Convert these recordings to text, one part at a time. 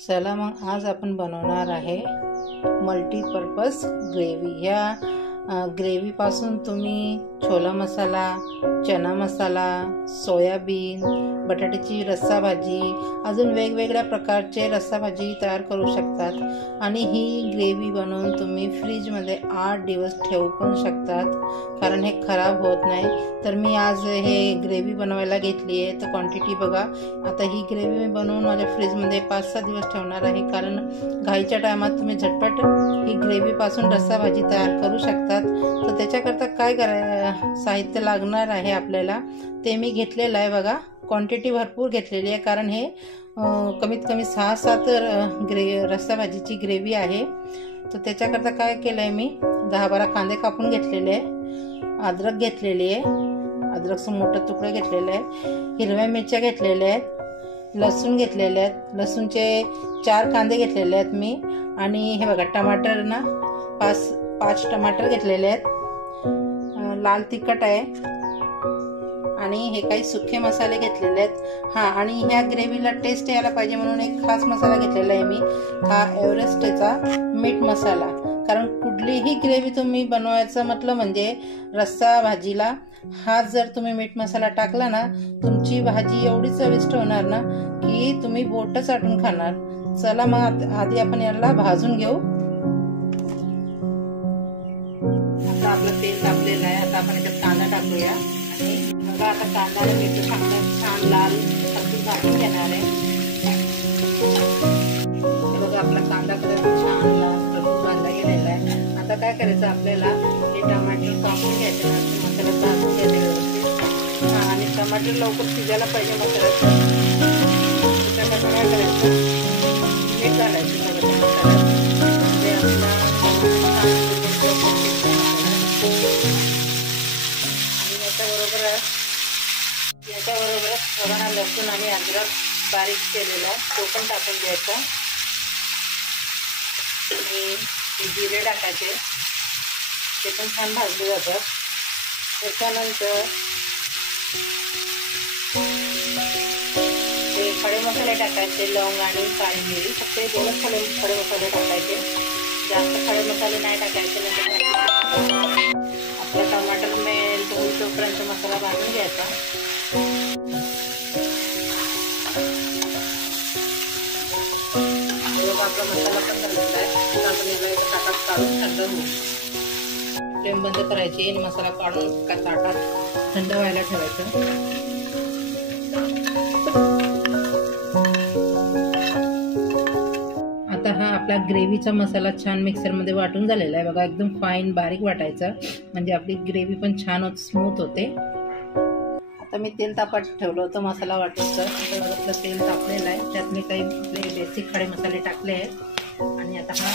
चला मग आज आपण बनवणार आहे मल्टीपर्पज ग्रेव्ही। ह्या ग्रेव्हीपासून तुम्ही छोला मसाला, चना मसाला, सोयाबीन, बटाट्याची रस्सा भाजी, अजून वेगवेगळ्या प्रकारचे रस्सा भाजी तयार करू शकतात। आणि ही ग्रेव्ही बनवून तुम्ही फ्रीजमध्ये 8 दिवस ठेवू पण शकतात, कारण हे खराब होत नाही। तर मी आज हे ग्रेव्ही बनवायला घेतली आहे, तर क्वांटिटी बघा। आता ही ग्रेव्ही मी बनवून माझ्या फ्रीजमध्ये 5-6 दिवस ठेवणार आहे, कारण घाईच्या टायमात तुम्ही झटपट ही ग्रेव्हीपासून रस्सा भाजी तयार करू शकतात। तर त्याच्याकरता काय साहित्य लागणार आहे आपल्याला ते मी घेतलेलं आहे बघा। क्वांटिटी भरपूर घेतलेली आहे, कारण हे कमीत कमी 6-7 रस्सा भाजीची ग्रेव्ही आहे। तर त्याच्याकरता काय केलं आहे, मी 10-12 कांदे कापून घेतलेले आहे, अद्रक घेतलेली आहे, अद्रकचं मोठं तुकडे घेतलेले आहे, हिरव्या मिरच्या घेतलेल्या आहेत, लसूण घेतलेले आहेत, लसूणचे 4 कांदे घेतलेले आहेत मी। आणि हे बघा टमाटर ना 5 टमाटर घेतलेले आहेत, लाल तिखट आहे आणि हे काही सुखे मसाले घेतलेले आहेत। आणि ह्या ग्रेव्हीला टेस्ट यायला पाहिजे म्हणून एक खास मसाला घेतलेला आहे मी, हा एव्हरेस्टचा मीठ मसाला। कारण कुठलीही ग्रेव्ही तुम्ही बनवायचं म्हटलं म्हणजे रस्सा भाजीला हा जर तुम्ही मीठ मसाला टाकला ना, तुमची भाजी एवढी चविष्ट होणार ना की तुम्ही बोट चाटून खाणार। चला मग आधी आपण याला भाजून घेऊ। आता आपलं तेल तापलेलं आहे, आता आपण याच्यात कांदा टाकूया। आणि बघा आता कांदा मीठ छान लाल अगदी भाजून घेणार आहे। बघा आपला कांदा छान लाल भाजला गेलेला आहे। आता काय करायचं, आपल्याला हे टमाटर कापून घ्यायचे, मसाल्यात भाजून घ्यायचे व्यवस्थित। आणि टमाटर लवकर शिजायला पाहिजे मसाल्यात, त्याच्याकरता काय करायचं, मीठ घालायचं सगळं मसाल्यात, म्हणजे आपला याच्याबरोबर थोडा लसूण आणि अद्रक बारीक केलेला तो पण टाकून द्यायचा। आणि जिरे टाकायचे, ते पण छान भाजले जातात। त्याच्यानंतर ते खडे मसाले टाकायचे, लवंग आणि काळी मिरी, फक्त 2च खडे मसाले टाकायचे, जास्त खडे मसाले नाही टाकायचे। आपला टमाटर मेल्ट होईपर्यंत मसाला भाजून घ्यायचा। आपला मसाला पण झालेला आहे, आपण याला ताटात काढून थंड होऊ, फ्लेम बंद करायची आणि मसाला काढून ताटात थंड व्हायला ठेवायचं। आता हा आपला ग्रेव्हीचा मसाला छान मिक्सरमध्ये वाटून झालेला आहे बघा, एकदम फाईन बारीक वाटायचा, म्हणजे आपली ग्रेव्ही पण छान स्मूथ होते। आता मी तेल तापत ठेवलं होतं मसाला वाटायचं, तर आपलं तेल तापलेलं आहे, त्यात मी काही आपले बेसिक खडे मसाले टाकले आहेत। आणि आता हा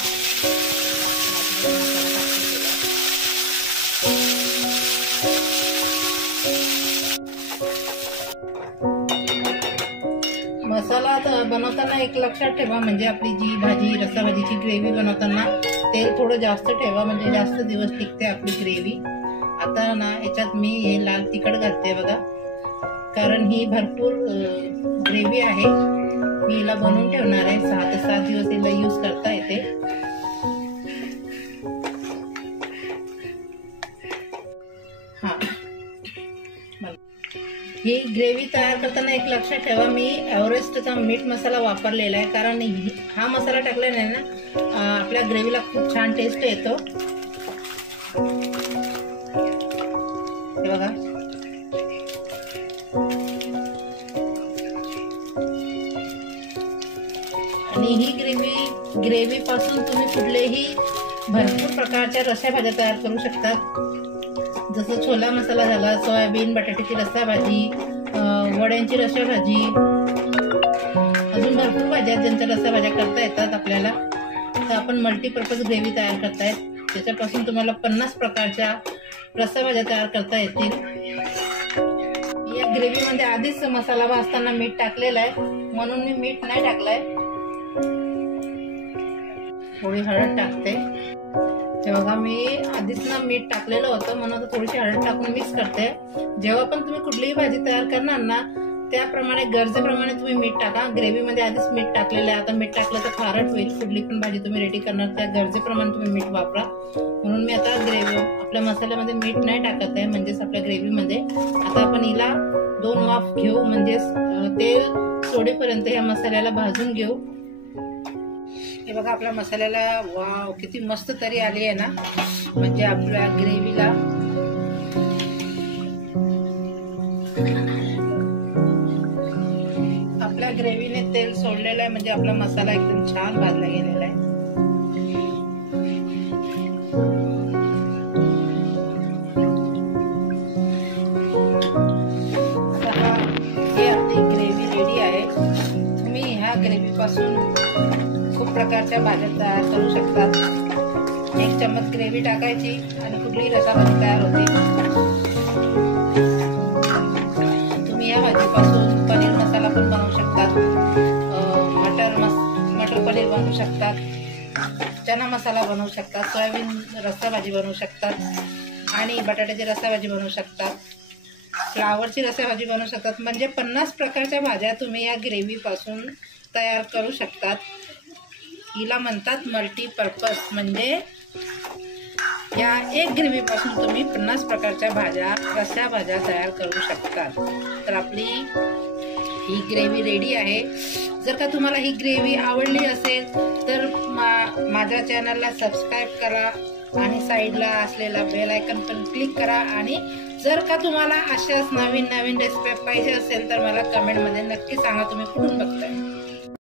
मसाला बनवताना एक लक्षात ठेवा, म्हणजे आपली जी भाजी रस्सा भाजीची ग्रेव्ही बनवताना तेल थोडं जास्त ठेवा, म्हणजे जास्त दिवस टिकते आपली ग्रेव्ही। आता ना याच्यात मी हे लाल तिखट घालते बघा, कारण ही भरपूर ग्रेव्ही आहे, मी हिला बनवून ठेवणार आहे, 6 ते 7 दिवस हिला यूज करता येते। ही ग्रेव्ही तयार करताना एक लक्षात ठेवा, मी एव्हरेस्टचा मीठ मसाला वापरलेला आहे, कारण हा मसाला टाकल्याने ना आपल्या ग्रेव्हीला खूप छान टेस्ट येतो। हे बघा, आणि ही ग्रेव्ही पासून तुम्ही कुठलेही भरपूर प्रकारच्या रस्सा भाज्या तयार करू शकतात, जसं छोला मसाला झाला, सोयाबीन बटाट्याची रस्सा भाजी, वड्यांची रस्सा भाजी, अजून भरपूर भाज्या ज्यांच्या रस्सा भाज्या करता येतात आपल्याला। तर आपण मल्टीपर्पज ग्रेव्ही तयार करतायत, त्याच्यापासून तुम्हाला 50 प्रकारच्या रस्सा भाज्या तयार करता येतील। या ग्रेव्हीमध्ये आधीच मसाला भाजताना मीठ टाकलेला आहे, म्हणून मी मीठ नाही टाकलंय, थोडी हळद टाकते। हे बघा, मी आधीच ना मीठ टाकलेलं होतं, म्हणून थोडीशी हळद टाकून मिक्स करते। जेव्हा पण तुम्ही कुठलीही भाजी तयार करणार ना, त्याप्रमाणे गरजेप्रमाणे तुम्ही मीठ टाका. ग्रेव्हीमध्ये आधीच मीठ टाकलेलं आहे, आता मीठ टाकलं तर खारट होईल. कुठली पण भाजी तुम्ही रेडी करणार त्या गरजेप्रमाणे तुम्ही मीठ वापरा. म्हणून मी आता आपल्या मसाल्यामध्ये मीठ नाही टाकत आहे, म्हणजेच आपल्या ग्रेव्हीमध्ये. आता आपण हिला 2 वाफ घेऊ, म्हणजेच तेल सोडेपर्यंत या मसाल्याला भाजून घेऊ. हे बघा आपल्या मसाल्याला वाव किती मस्त तरी आली आहे ना, म्हणजे आपल्या ग्रेव्हीला आपल्या ग्रेव्हीने तेल सोडलेलं आहे, म्हणजे आपला मसाला एकदम छान भाजला गेलेला आहे. हे आपली ग्रेव्ही रेडी आहे. तुम्ही ह्या ग्रेव्ही पासून खूप प्रकारच्या भाज्या तयार करू शकतात. 1 चम्मच ग्रेव्ही टाकायची आणि कुठलीही रसाभाजी तयार होते. तुम्ही या भाजीपासून पनीर मसाला पण बनवू शकतात, मटर पनीर बनवू शकतात, चना मसाला बनवू शकतात, सोयाबीन रस्सा भाजी बनवू शकतात आणि बटाट्याची रस्सा भाजी बनवू शकतात, फ्लावरची रस्सा भाजी बनवू शकतात. म्हणजे 50 प्रकारच्या भाज्या तुम्ही या ग्रेव्ही पासून तयार करू शकतात. हिला म्हणतात मल्टीपर्पज, म्हणजे या एक ग्रेव्ही पासून तुम्ही 50 प्रकारच्या भाज्या, रस्सा भाज्या तयार करू शकतात. तर आपली ही ग्रेव्ही रेडी आहे. जर का तुम्हाला ही ग्रेव्ही आवडली असेल तर माझ्या चॅनलला सबस्क्राईब करा आणि साईडला असलेला बेल आयकॉन पण क्लिक करा. आणि जर का तुम्हाला अशाच नवीन रेसिपी पाहिजे असेल तर मला कमेंटमध्ये नक्की सांगा तुम्ही कुठून बघताय.